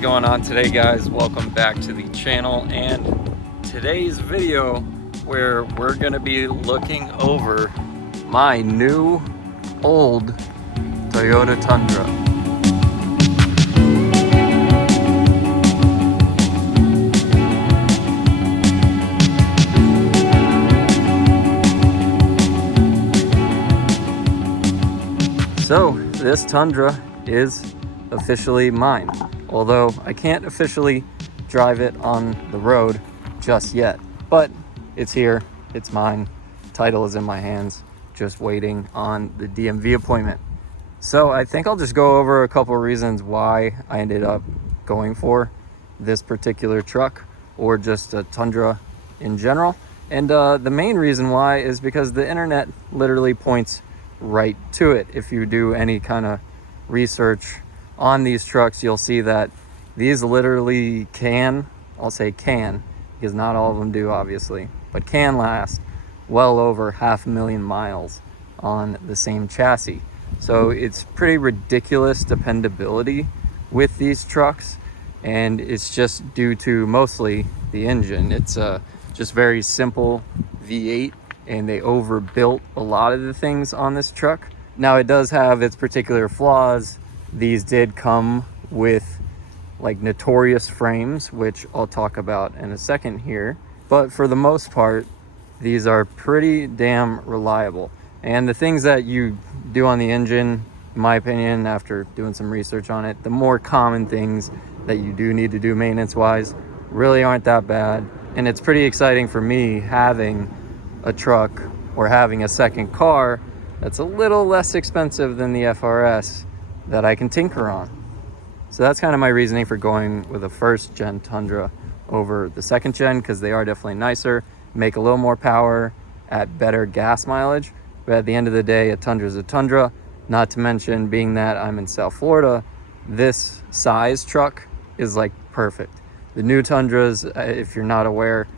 is going on today, guys? Welcome back to the channel, and today's video where we're going to be looking over my new old Toyota Tundra. So this Tundra is officially mine, although I can't officially drive it on the road just yet, but it's here, it's mine, title is in my hands, just waiting on the DMV appointment. So I think I'll just go over a couple of reasons why I ended up going for this particular truck, or just a Tundra in general. And the main reason why is because the internet literally points right to it. If you do any kind of research on these trucks, you'll see that these literally I'll say can, because not all of them do obviously, but can last well over 500,000 miles on the same chassis. So it's pretty ridiculous dependability with these trucks, and it's just due to mostly the engine. It's just very simple V8, and they overbuilt a lot of the things on this truck. Now it does have its particular flaws. These did come with like notorious frames, which I'll talk about in a second here. But for the most part, these are pretty damn reliable. And the things that you do on the engine, in my opinion, after doing some research on it, the more common things that you do need to do maintenance-wise really aren't that bad. And it's pretty exciting for me having a truck or having a second car that's a little less expensive than the FRS that I can tinker on. So that's kind of my reasoning for going with a first gen Tundra over the second gen, because they are definitely nicer, make a little more power at better gas mileage. But at the end of the day, a Tundra is a Tundra. Not to mention, being that I'm in South Florida, this size truck is like perfect. The new Tundras, if you're not aware,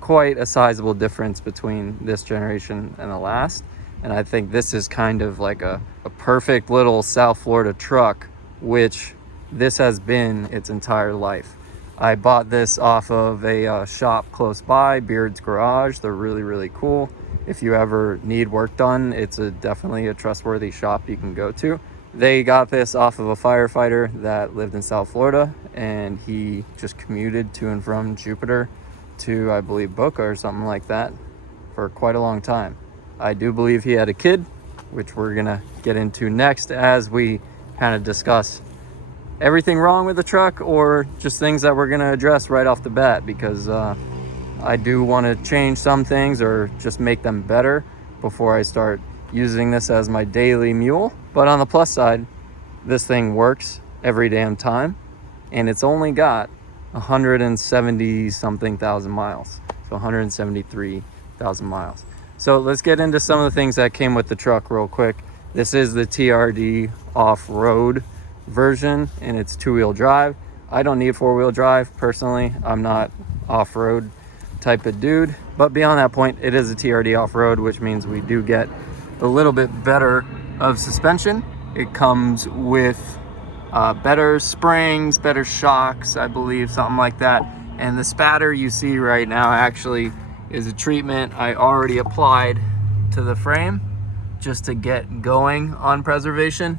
quite a sizable difference between this generation and the last. And I think this is kind of like a perfect little South Florida truck, which this has been its entire life. I bought this off of a shop close by, Beard's Garage. They're really, really cool. If you ever need work done, it's definitely a trustworthy shop you can go to. They got this off of a firefighter that lived in South Florida, and he just commuted to and from Jupiter to, I believe, Boca or something like that for quite a long time. I do believe he had a kid, which we're gonna get into next as we kind of discuss everything wrong with the truck, or just things that we're gonna address right off the bat, because I do want to change some things or just make them better before I start using this as my daily mule. But on the plus side, this thing works every damn time, and it's only got 170 something thousand miles, so 173,000 miles. So let's get into some of the things that came with the truck real quick. This is the TRD off-road version, and it's two-wheel drive. I don't need four-wheel drive personally. I'm not off-road type of dude, but beyond that point, it is a TRD off-road, which means we do get a little bit better of suspension. It comes with better springs, better shocks, I believe, something like that. And the spatter you see right now actually is a treatment I already applied to the frame just to get going on preservation,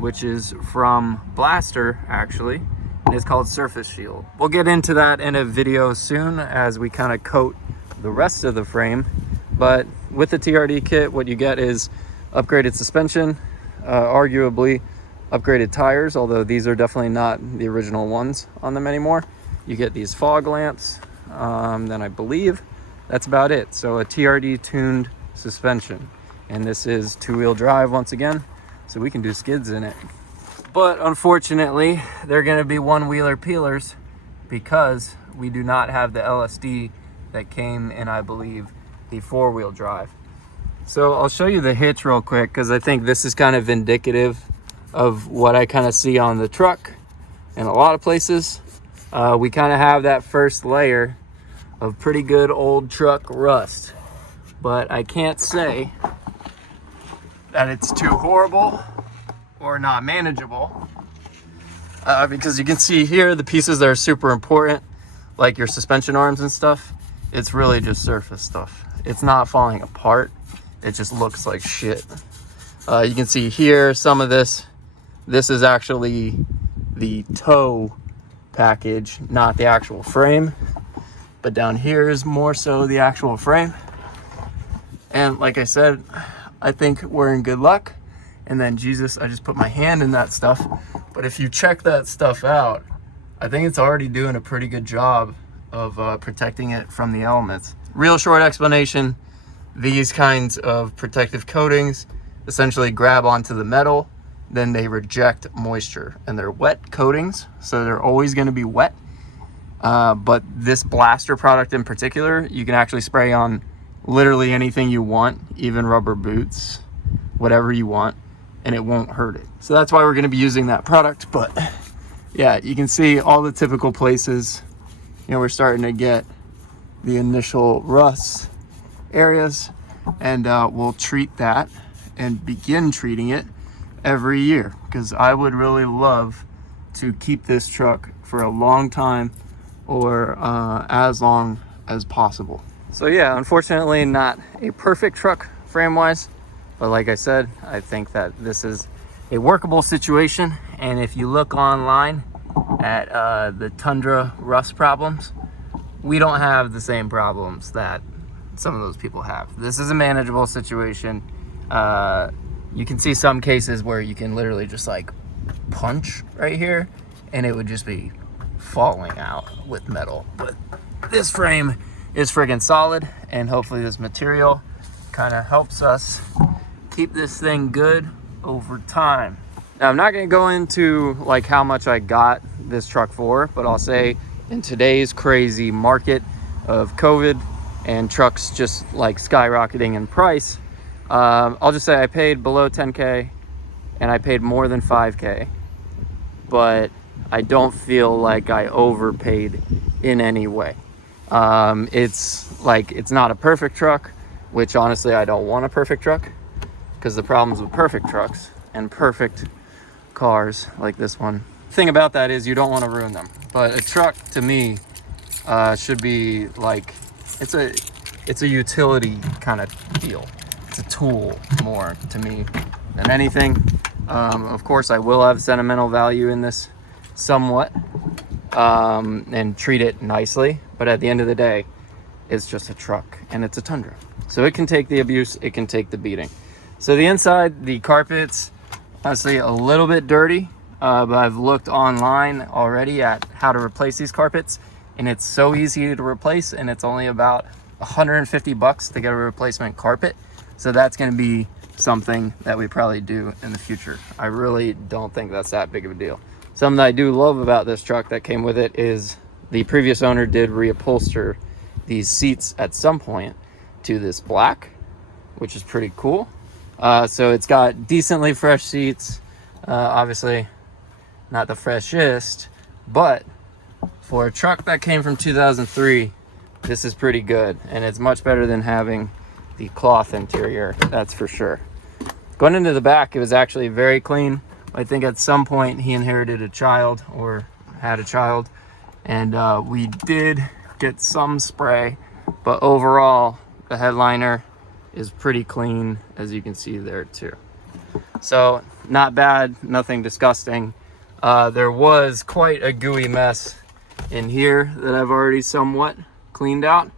which is from Blaster actually, and it's called Surface Shield. We'll get into that in a video soon as we kind of coat the rest of the frame. But with the TRD kit, what you get is upgraded suspension, arguably upgraded tires, although these are definitely not the original ones on them anymore. You get these fog lamps, then I believe that's about it. So a TRD tuned suspension, and this is two-wheel drive once again, so we can do skids in it. But unfortunately, they're going to be one-wheeler peelers because we do not have the LSD that came in, I believe, the four-wheel drive. So I'll show you the hitch real quick, because I think this is kind of indicative of what I kind of see on the truck in a lot of places. We kind of have that first layer of pretty good old truck rust, but I can't say that it's too horrible or not manageable. because you can see here the pieces that are super important, like your suspension arms and stuff. It's really just surface stuff. It's not falling apart. It just looks like shit. You can see here some of this. This is actually the toe package, not the actual frame. But down here is more so the actual frame. And like I said, I think we're in good luck. And then Jesus, I just put my hand in that stuff. But if you check that stuff out, I think it's already doing a pretty good job of protecting it from the elements. Real short explanation, these kinds of protective coatings essentially grab onto the metal, then they reject moisture. And they're wet coatings, so they're always gonna be wet. But this blaster product in particular, you can actually spray on literally anything you want, even rubber boots, whatever you want, and it won't hurt it. So that's why we're gonna be using that product. But yeah, you can see all the typical places. You know, we're starting to get the initial rust areas, and we'll treat that and begin treating it every year, because I would really love to keep this truck for a long time, or as long as possible. So yeah, unfortunately not a perfect truck frame wise, but like I said, I think that this is a workable situation. And if you look online at the Tundra rust problems, we don't have the same problems that some of those people have. This is a manageable situation. You can see some cases where you can literally just like punch right here and it would just be falling out with metal. But this frame is friggin' solid, and hopefully this material kind of helps us keep this thing good over time. Now, I'm not gonna go into like how much I got this truck for, but I'll say in today's crazy market of COVID and trucks just like skyrocketing in price, I'll just say I paid below 10K and I paid more than 5K, but I don't feel like I overpaid in any way. It's like, it's not a perfect truck, which honestly I don't want a perfect truck, because the problems with perfect trucks and perfect cars like this one, thing about that is you don't want to ruin them. But a truck to me should be like, it's a utility kind of deal. It's a tool more to me than anything. Of course I will have sentimental value in this somewhat, and treat it nicely, but at the end of the day it's just a truck and it's a Tundra, so it can take the abuse, it can take the beating. So the inside, the carpets, honestly a little bit dirty, but I've looked online already at how to replace these carpets, and it's so easy to replace, and it's only about $150 to get a replacement carpet. So that's going to be something that we probably do in the future. I really don't think that's that big of a deal. Something that I do love about this truck that came with it is the previous owner did reupholster these seats at some point to this black, which is pretty cool. So it's got decently fresh seats, obviously not the freshest, but for a truck that came from 2003, this is pretty good, and it's much better than having the cloth interior, that's for sure. Going into the back, it was actually very clean. I think at some point he inherited a child or had a child, and we did get some spray, but overall the headliner is pretty clean, as you can see there too. So not bad, nothing disgusting. There was quite a gooey mess in here that I've already somewhat cleaned out,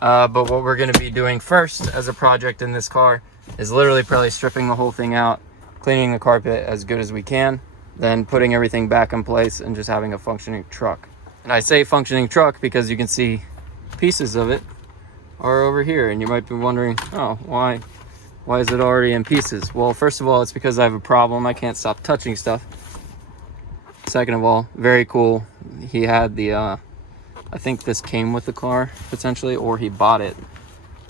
but what we're going to be doing first as a project in this car is literally probably stripping the whole thing out, cleaning the carpet as good as we can, then putting everything back in place and just having a functioning truck. And I say functioning truck because you can see pieces of it are over here, and you might be wondering, oh, why is it already in pieces? Well, first of all, it's because I have a problem. I can't stop touching stuff. Second of all, very cool. He had the I think this came with the car potentially, or he bought it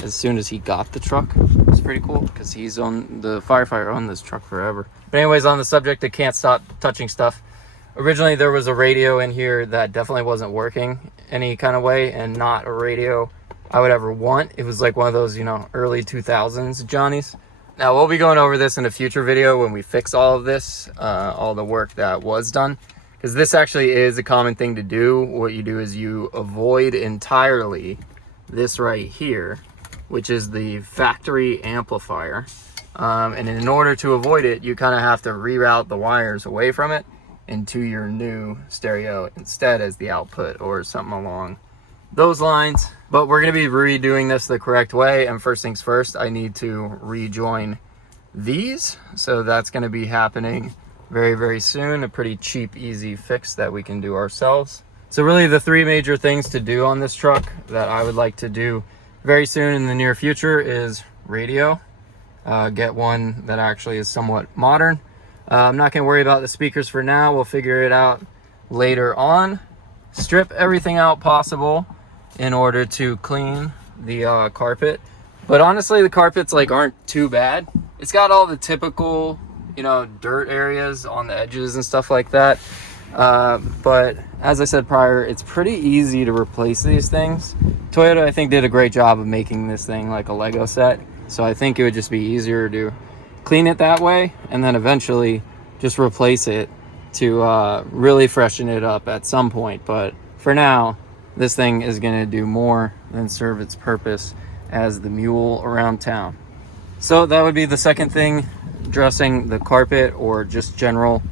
as soon as he got the truck. It's pretty cool because he's on the firefighter owned this truck forever. But anyways, on the subject of can't stop touching stuff, originally there was a radio in here that definitely wasn't working any kind of way, and not a radio I would ever want. It was like one of those, you know, early 2000s Johnnies. Now we'll be going over this in a future video when we fix all of this, all the work that was done, because this actually is a common thing to do. What you do is you avoid entirely this right here, which is the factory amplifier. And in order to avoid it, you kind of have to reroute the wires away from it into your new stereo instead as the output or something along those lines. But we're going to be redoing this the correct way, and first things first, I need to rejoin these. So that's going to be happening very, very soon. A pretty cheap, easy fix that we can do ourselves. So really the three major things to do on this truck that I would like to do very soon in the near future is radio. Get one that actually is somewhat modern. I'm not going to worry about the speakers for now. We'll figure it out later on. Strip everything out possible in order to clean the carpet. But honestly, the carpets aren't too bad. It's got all the typical, dirt areas on the edges and stuff like that. But as I said prior, it's pretty easy to replace these things. Toyota, I think, did a great job of making this thing like a Lego set. So I think it would just be easier to clean it that way and then eventually just replace it to really freshen it up at some point. But for now, this thing is going to do more than serve its purpose as the mule around town. So that would be the second thing, dressing the carpet or just general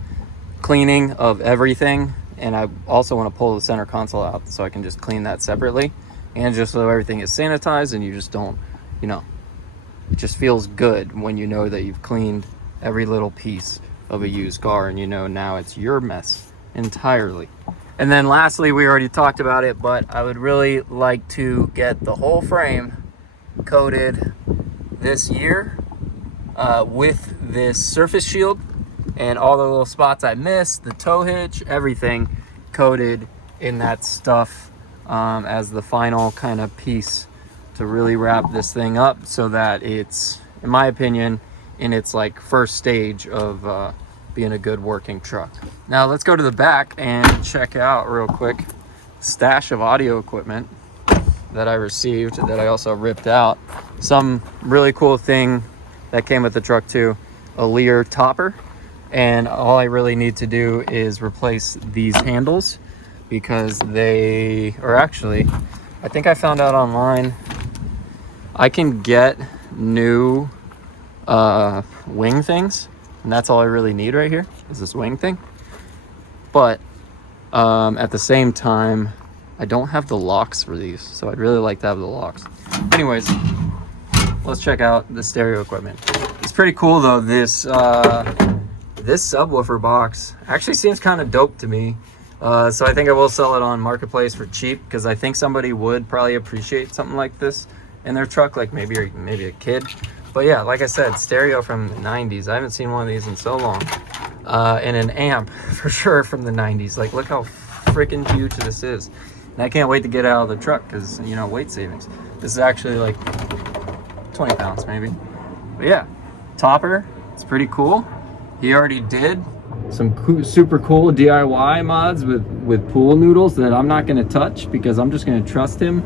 cleaning of everything. And I also want to pull the center console out so I can just clean that separately, and just so everything is sanitized and you just don't, it just feels good when you know that you've cleaned every little piece of a used car and now it's your mess entirely. And then lastly, we already talked about it, but I would really like to get the whole frame coated this year with this surface shield, and all the little spots I missed, the tow hitch, everything coated in that stuff as the final kind of piece to really wrap this thing up so that it's, in my opinion, in its first stage of being a good working truck. Now let's go to the back and check out real quick stash of audio equipment that I received that I also ripped out. Some really cool thing that came with the truck too, a Lear topper. And all I really need to do is replace these handles because they are actually, I think I found out online, I can get new wing things, and that's all I really need right here is this wing thing. But at the same time, I don't have the locks for these, so I'd really like to have the locks. Anyways, let's check out the stereo equipment. It's pretty cool though. This subwoofer box actually seems kind of dope to me. So I think I will sell it on Marketplace for cheap because I think somebody would probably appreciate something like this in their truck, like maybe a kid. But yeah, like I said, stereo from the 90s. I haven't seen one of these in so long. And an amp for sure from the 90s. Look how freaking huge this is. And I can't wait to get out of the truck because, weight savings. This is actually 20 pounds maybe. But yeah, topper, it's pretty cool. He already did some super cool DIY mods with pool noodles that I'm not going to touch because I'm just going to trust him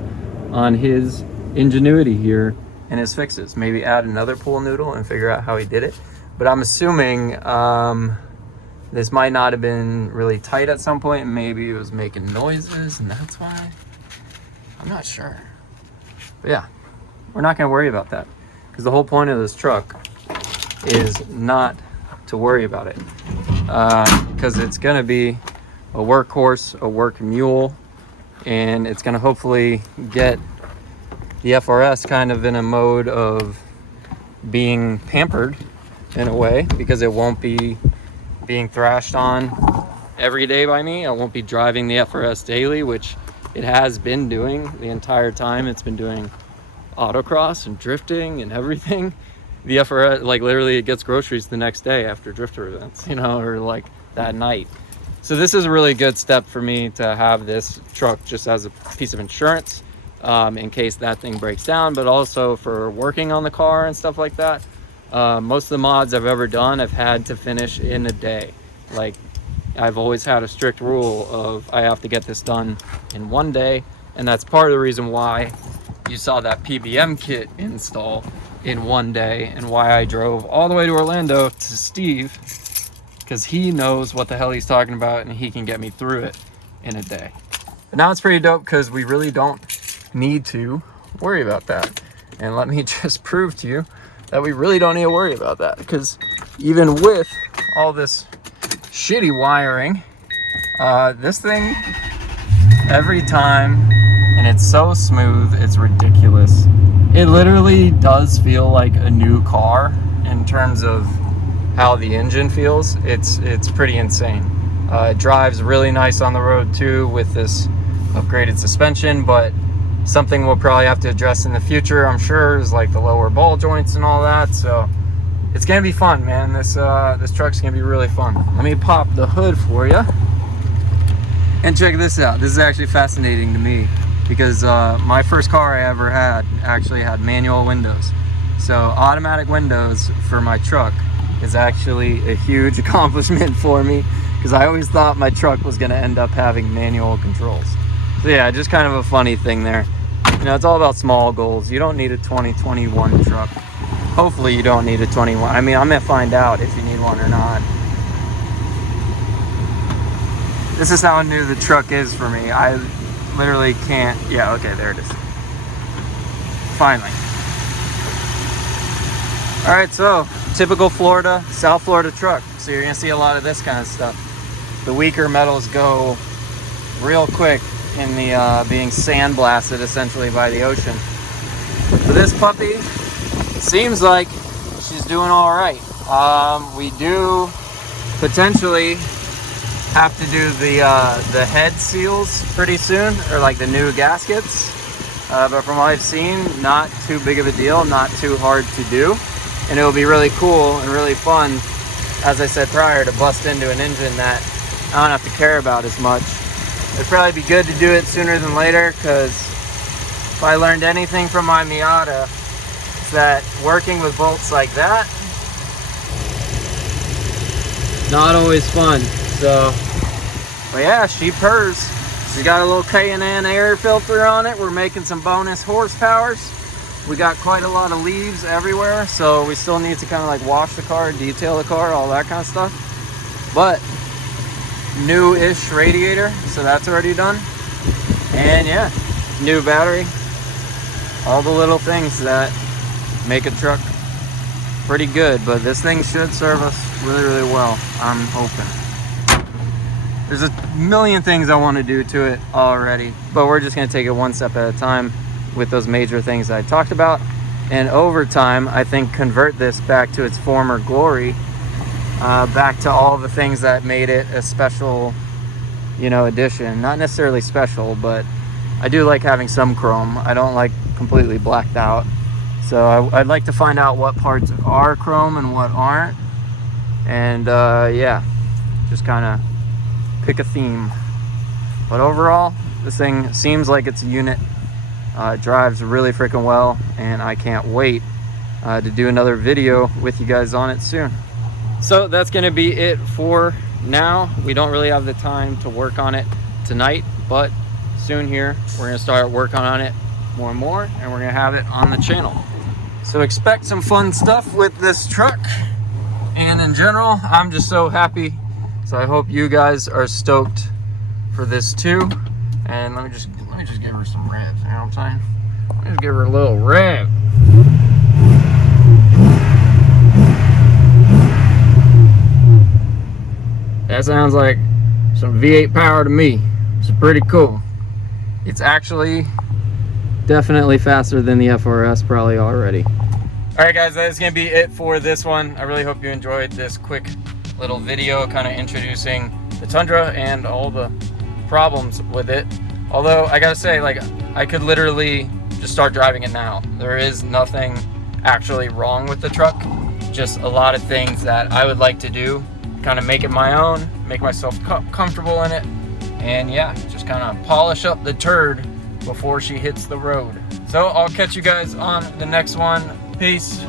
on his ingenuity here and his fixes. Maybe add another pool noodle and figure out how he did it. But I'm assuming this might not have been really tight at some point. Maybe it was making noises and that's why. I'm not sure. But yeah, we're not going to worry about that because the whole point of this truck is not to worry about it because it's going to be a workhorse, a work mule, and it's going to hopefully get the FRS kind of in a mode of being pampered in a way because it won't be being thrashed on every day by me. I won't be driving the FRS daily, which it has been doing the entire time. It's been doing autocross and drifting and everything. The FRS, literally it gets groceries the next day after drifter events, or that night. So this is a really good step for me to have this truck just as a piece of insurance in case that thing breaks down, but also for working on the car and stuff like that. Most of the mods I've ever done, I've had to finish in a day. I've always had a strict rule of I have to get this done in one day, and that's part of the reason why you saw that PBM kit install in one day and why I drove all the way to Orlando to Steve because he knows what the hell he's talking about and he can get me through it in a day. But now it's pretty dope because we really don't need to worry about that. And let me just prove to you that we really don't need to worry about that, because even with all this shitty wiring, this thing, every time, and it's so smooth, it's ridiculous. It literally does feel like a new car in terms of how the engine feels. It's pretty insane. It drives really nice on the road too with this upgraded suspension, but something we'll probably have to address in the future, I'm sure, is like the lower ball joints and all that. So it's gonna be fun, man. This truck's gonna be really fun. Let me pop the hood for you and check this out. This is actually fascinating to me because my first car I ever had actually had manual windows. So automatic windows for my truck is actually a huge accomplishment for me, because I always thought my truck was gonna end up having manual controls. So yeah, just kind of a funny thing there. You know, it's all about small goals. You don't need a 2021 truck. Hopefully you don't need a 21. I mean, I'm gonna find out if you need one or not. This is how new the truck is for me. I literally can't. Yeah, okay, there it is. Finally. All right, so typical Florida, South Florida truck. So you're gonna see a lot of this kind of stuff. The weaker metals go real quick in the being sandblasted essentially by the ocean. So this puppy, it seems like she's doing all right. We do potentially have to do the head seals pretty soon, or like the new gaskets. But from what I've seen, not too big of a deal, not too hard to do. And it will be really cool and really fun, as I said prior, to bust into an engine that I don't have to care about as much. It'd probably be good to do it sooner than later, because if I learned anything from my Miata, it's that working with bolts like that, not always fun. So, but yeah, she purrs. She's got a little K&N air filter on it. We're making some bonus horsepowers. We got quite a lot of leaves everywhere, so we still need to kind of like wash the car, detail the car, all that kind of stuff. But new-ish radiator, so that's already done. And yeah, new battery. All the little things that make a truck pretty good, but this thing should serve us really, really well, I'm hoping. There's a million things I want to do to it already, but we're just going to take it one step at a time with those major things I talked about. And over time, I think convert this back to its former glory, back to all the things that made it a special, you know, edition. Not necessarily special, but I do like having some chrome. I don't like completely blacked out. So I'd like to find out what parts are chrome and what aren't. And yeah, just kind of pick a theme. But overall, this thing seems like it's a unit. It drives really freaking well, and I can't wait to do another video with you guys on it soon. So that's going to be it for now. We don't really have the time to work on it tonight, but soon here we're going to start working on it more and more, and we're going to have it on the channel. So expect some fun stuff with this truck, and in general, I'm just so happy. So I hope you guys are stoked for this too. And let me just give her some revs, you know what I'm saying? Let me just give her a little rev. That sounds like some V8 power to me. It's pretty cool. It's actually definitely faster than the FRS probably already. All right, guys, that is gonna be it for this one. I really hope you enjoyed this quick little video kind of introducing the Tundra and all the problems with it. Although I gotta say, like, I could literally just start driving it now. There is nothing actually wrong with the truck, just a lot of things that I would like to do, kind of make it my own, make myself comfortable in it, and yeah, just kind of polish up the turd before she hits the road. So I'll catch you guys on the next one. Peace.